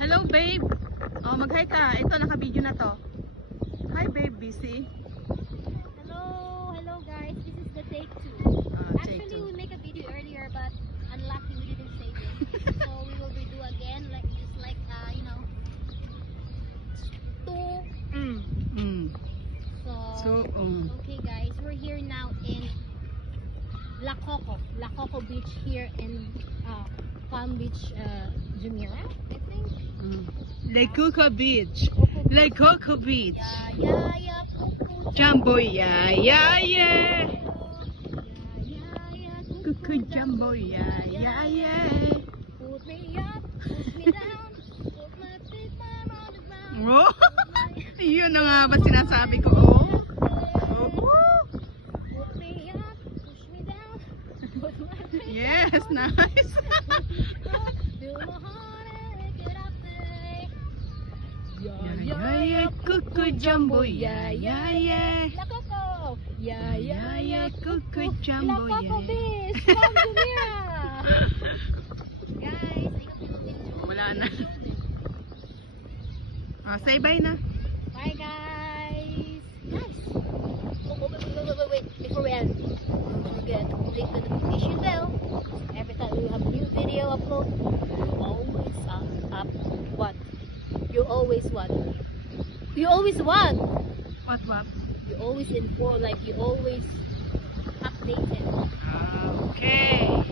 Hello, babe. Oh, mag-hi ka. Ito, naka-video na to. Hi, babe. Busy? Hello guys. This is the take 2. Take Actually, two. we make a video earlier, but unlucky we didn't save it. So we will redo again, like just like you know, 2. So okay, guys, we're here now in La Coco Beach here in Palm Beach, Jumeirah, I think. Lake Coco Beach. Lake Coco Beach. Yeah, Coco Jumbo, yeah. Coco Coco Jumbo, yeah. Put me up, put me down, put my feet on the ground. Oh, yun na nga ba sinasabi ko? Oh. Put me up, push me down, put my feet Yes, nice. Feel my heart and get up there. Yeah, Coco Jumbo, yeah. La Coco, yeah, Coco La Jumbo, Coco yeah. Beach, from Jumeirah. Guys, I hope you will enjoy. Wala na. Say bye na. Bye guys. Nice. Wait. Before we end, don't forget to click the notification bell. Every time we have a new video upload, you always up what? You always what? You always what? What? You always inform, like you always updated. Okay.